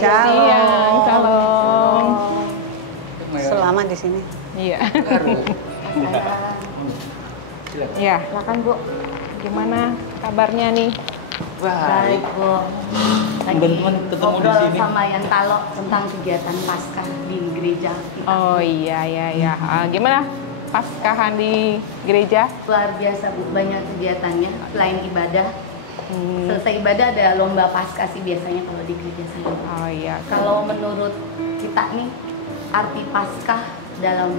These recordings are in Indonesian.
Siang, salam. Selamat di sini. Iya. Ya, Silakan Bu. gimana kabarnya nih? Baik Bu. Lagi Teman-teman ketemu di ngobrol sini. sama Yan Talo tentang kegiatan Paskah di gereja kita. Oh iya, ya. Gimana Paskahan di gereja? Luar biasa Bu, banyak kegiatannya selain ibadah. Selesai ibadah ada lomba Paskah sih biasanya kalau di gereja saya. Oh iya. Kalau menurut kita nih arti Paskah dalam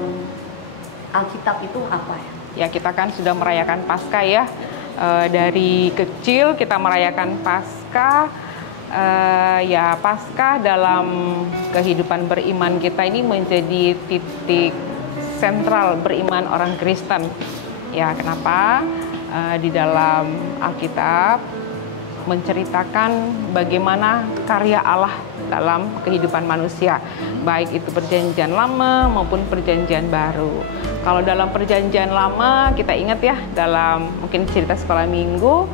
Alkitab itu apa ya? Ya, kita kan sudah merayakan Paskah ya. Dari kecil kita merayakan Paskah. Ya, Paskah dalam kehidupan beriman kita ini menjadi titik sentral beriman orang Kristen. Ya, kenapa? Di dalam Alkitab menceritakan bagaimana karya Allah dalam kehidupan manusia, baik itu perjanjian lama maupun perjanjian baru. Kalau dalam perjanjian lama kita ingat ya, dalam mungkin cerita sekolah minggu,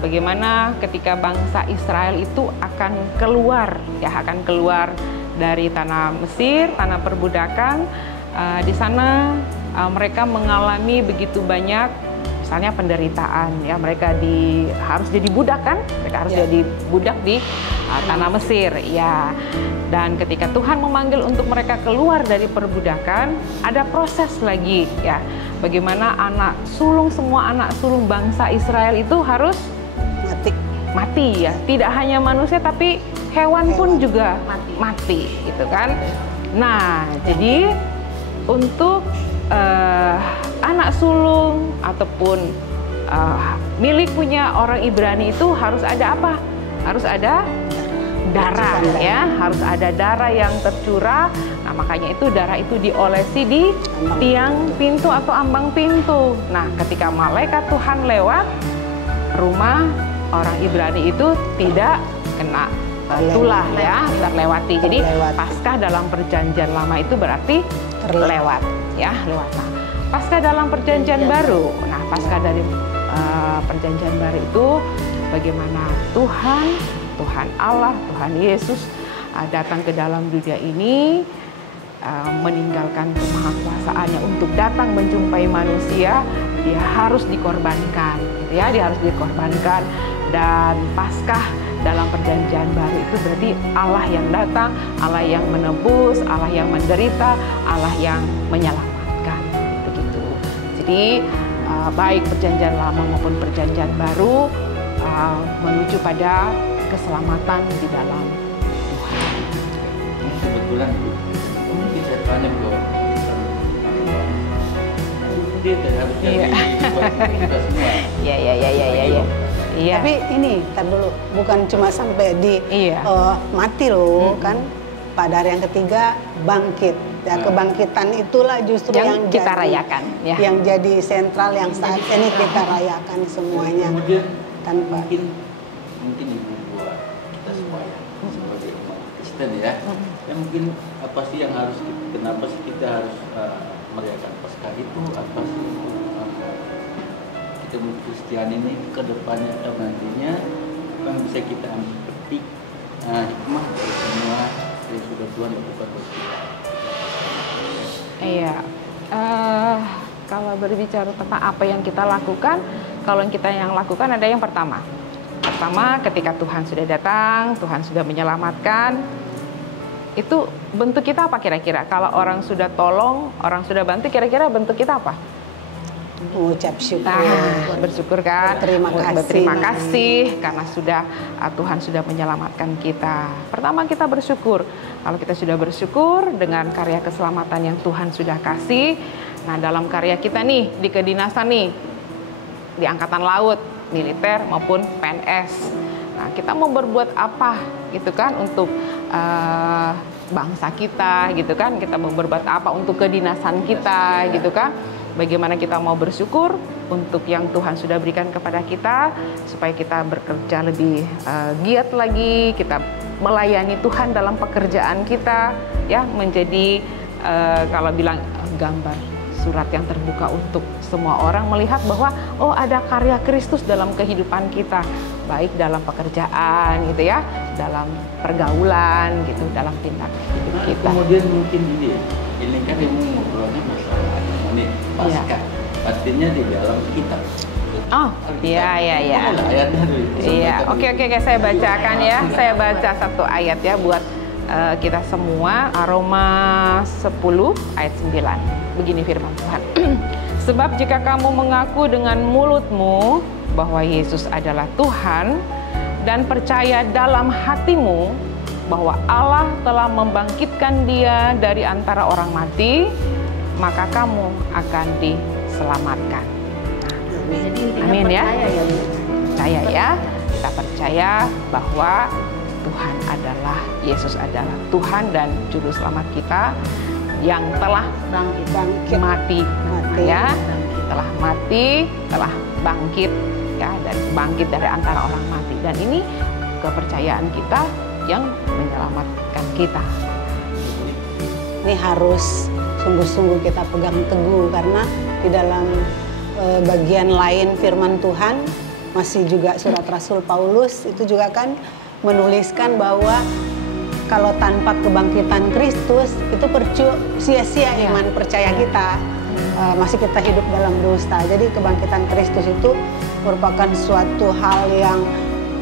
bagaimana ketika bangsa Israel itu akan keluar dari tanah Mesir, tanah perbudakan. Di sana mereka mengalami begitu banyak, misalnya penderitaan ya, mereka harus jadi budak kan, mereka harus jadi budak di tanah Mesir ya. Dan ketika Tuhan memanggil untuk mereka keluar dari perbudakan, ada proses lagi ya, bagaimana semua anak sulung bangsa Israel itu harus mati ya. Tidak hanya manusia tapi hewan pun juga mati gitu kan. Nah, jadi untuk anak sulung ataupun milik punya orang Ibrani itu harus ada apa? Harus ada darah ya, harus ada darah yang tercurah. Nah, makanya itu darah itu diolesi di tiang pintu atau ambang pintu. Nah, ketika malaikat Tuhan lewat, rumah orang Ibrani itu tidak kena tulah ya, terlewati. Jadi Paskah dalam perjanjian lama itu berarti terlewat ya, lewat. Nah, Paskah dalam perjanjian baru. Nah, Paskah dari perjanjian baru itu bagaimana Tuhan Allah, Tuhan Yesus datang ke dalam dunia ini, meninggalkan kemahakuasaannya untuk datang menjumpai manusia. Dia harus dikorbankan gitu ya, dia harus dikorbankan. Dan Paskah dalam perjanjian baru itu berarti Allah yang datang, Allah yang menebus, Allah yang menderita, Allah yang menyelamatkan begitu. Jadi baik perjanjian lama maupun perjanjian baru menuju pada keselamatan di dalam Tuhan. Kebetulan mungkin saya tanya ke dia harus jadi kita semua. Iya. Tapi ini, tar dulu, bukan cuma sampai di mati loh, kan. Pada hari yang ketiga bangkit. Ya, kebangkitan itulah justru yang kita jadi, rayakan. Ya. Yang jadi sentral yang saat ini kita rayakan semuanya. Kemudian Tanpa mungkin ibu buat kita semua ya, sebagai umat Kristen ya. Ya mungkin apa sih yang harus, kenapa sih kita harus merayakan Paskah itu, apa sih kita Kristian ini ke depannya atau nantinya yang bisa kita ambil petik hikmah dari semua yang sudah Tuhan lakukan buat kita. Iya. Kalau berbicara tentang apa yang kita lakukan, kalau kita yang lakukan ada yang pertama. Pertama, ketika Tuhan sudah datang, Tuhan sudah menyelamatkan, itu bentuk kita apa kira-kira? Kalau orang sudah tolong, orang sudah bantu, kira-kira bentuk kita apa? mengucap syukur. Nah, bersyukur kan? Berterima kasih. kasih karena Tuhan sudah menyelamatkan kita. Pertama kita bersyukur. Kalau kita sudah bersyukur dengan karya keselamatan yang Tuhan sudah kasih, nah dalam karya kita nih di kedinasan nih, di Angkatan Laut, militer maupun PNS. Nah, kita mau berbuat apa gitu kan untuk bangsa kita gitu kan? Kita mau berbuat apa untuk kedinasan kita gitu kan? Bagaimana kita mau bersyukur untuk yang Tuhan sudah berikan kepada kita, supaya kita bekerja lebih giat lagi, kita melayani Tuhan dalam pekerjaan kita, ya, menjadi kalau bilang gambar surat yang terbuka untuk semua orang melihat bahwa oh ada karya Kristus dalam kehidupan kita. baik dalam pekerjaan gitu ya, dalam pergaulan gitu, dalam tindak hidup kita. Kemudian mungkin ini kan yang ngobrolnya masalah ini pasca, artinya di dalam kitab. Oh, iya. Iya, oke, saya bacakan ya. Saya baca satu ayat ya buat kita semua. Roma 10 ayat 9. Begini firman Tuhan. Sebab jika kamu mengaku dengan mulutmu bahwa Yesus adalah Tuhan dan percaya dalam hatimu bahwa Allah telah membangkitkan Dia dari antara orang mati, maka kamu akan diselamatkan. Jadi Amin ya. percaya ya, Bu. Percaya ya, kita percaya bahwa Tuhan adalah, Yesus adalah Tuhan dan Juru Selamat kita yang telah bangkit. mati. Ya, telah mati, telah bangkit ya, dan bangkit dari antara orang mati. Dan ini kepercayaan kita yang menyelamatkan kita. Ini harus sungguh-sungguh kita pegang teguh, karena di dalam bagian lain firman Tuhan, masih juga surat Rasul Paulus itu juga kan menuliskan bahwa kalau tanpa kebangkitan Kristus itu sia-sia iman percaya kita, masih kita hidup dalam dusta. Jadi kebangkitan Kristus itu merupakan suatu hal yang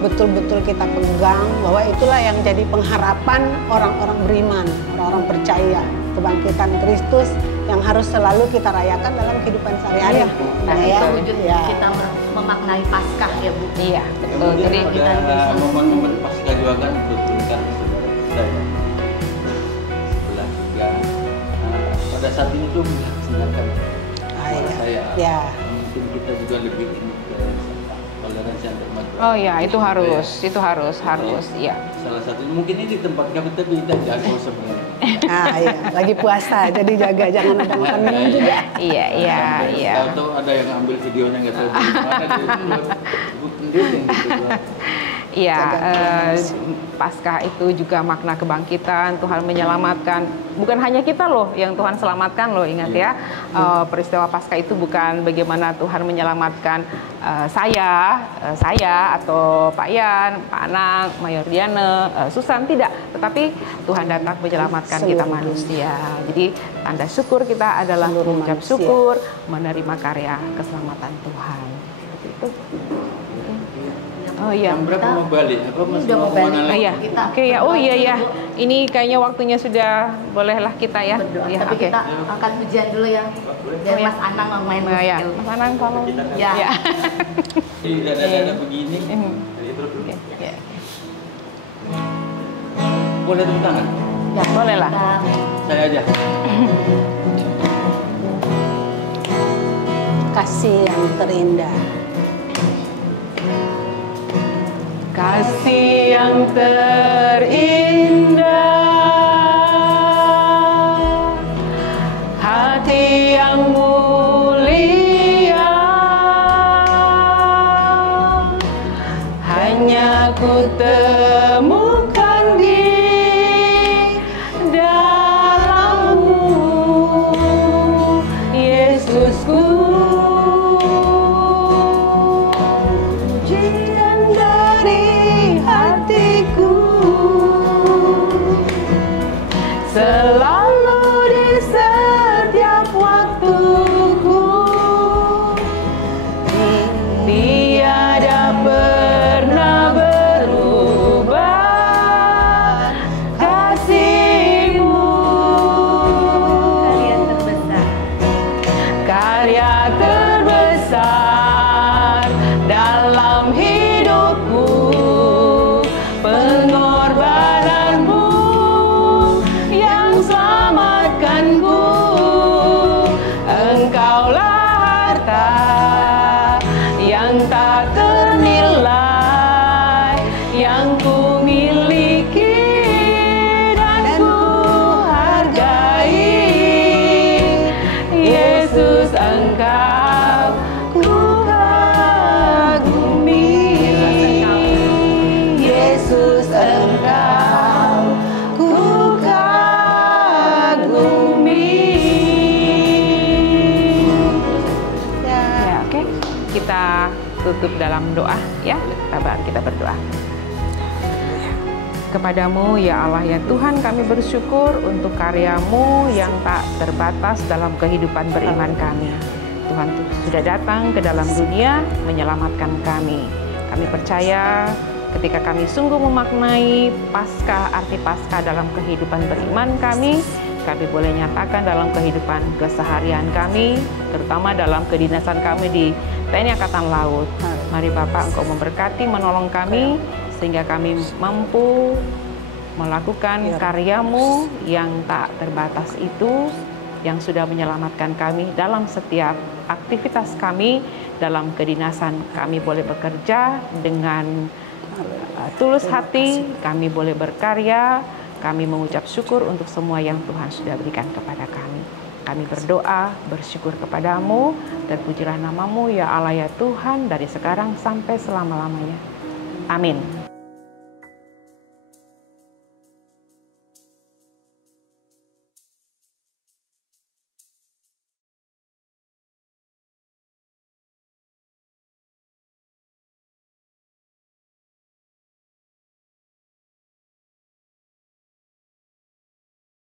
betul-betul kita pegang, bahwa itulah yang jadi pengharapan orang-orang beriman, orang-orang percaya. Kebangkitan Kristus yang harus selalu kita rayakan dalam kehidupan sehari-hari. Dan itu wujud kita memaknai Paskah ya, Bu. Iya, betul. Jadi Jadi ada momen-momen Paskah juga kan ditunjukkan saudara kita ya. Sebelah pada saat ini tuh melaksanakan saya. Mungkin kita juga lebih ini ke toleransi antar umat. oh ya, itu harus, ya. Salah satunya mungkin ini di tempat kami, tapi kita jago sebenarnya. Iya, lagi puasa, jadi jaga jangan ada makan minum juga. Iya. Tahu ada yang ambil videonya nggak tahu di mana dia. Iya, Paskah itu juga makna kebangkitan, Tuhan menyelamatkan. Bukan hanya kita loh yang Tuhan selamatkan loh, ingat ya. Peristiwa Paskah itu bukan bagaimana Tuhan menyelamatkan saya atau Pak Yan, Pak Anang, Mayor Diane, Susan, tidak. Tetapi Tuhan datang menyelamatkan kita manusia. Jadi tanda syukur kita adalah mengucap syukur, menerima karya keselamatan Tuhan. Seperti itu. Oh iya. Jam berapa mau balik? Apa masih Udah mau mau balik. kemana lagi? Iya. Oke ya. Oh iya. Ini kayaknya waktunya sudah, bolehlah kita ya. Berdoa. Ya, Tapi oke. kita angkat pujian dulu ya. Dan Mas Anang mau main musik Ya, dulu. Mas Anang tolong. Ya. Jadi dada-dada begini. Oke, ya. Boleh tepuk tangan? Ya, bolehlah. Saya aja. Kasih yang terindah. Kasih yang terindah, hati yang mulia, hanya ku temukan di dalam-Mu, Yesusku. Pujian dari hatiku, selalu di setiap waktuku, tiada pernah berubah kasih-Mu. Karya terbesar dalam hidupku, pengorbananmu yang selamatkanku. Engkaulah harta yang tak ternilai, yang ku miliki dan ku hargai. Yesus, Engkau ku kagumi. Yesus, Engkau ku kagumi. Ya, oke. Kita tutup dalam doa ya. Kita berdoa. Kepadamu ya Allah ya Tuhan, kami bersyukur untuk karya-Mu yang tak terbatas dalam kehidupan beriman kami. Tuhan sudah datang ke dalam dunia menyelamatkan kami. Kami percaya ketika kami sungguh memaknai Paskah, arti Paskah dalam kehidupan beriman kami boleh nyatakan dalam kehidupan keseharian kami, terutama dalam kedinasan kami di TNI Angkatan Laut. Mari Bapak, Engkau memberkati, menolong kami, sehingga kami mampu melakukan karya-Mu yang tak terbatas itu, yang sudah menyelamatkan kami dalam setiap aktivitas kami, dalam kedinasan kami boleh bekerja dengan tulus hati, kami boleh berkarya, kami mengucap syukur untuk semua yang Tuhan sudah berikan kepada kami. Kami berdoa, bersyukur kepadamu, terpujilah namamu ya Allah ya Tuhan, dari sekarang sampai selama-lamanya. Amin.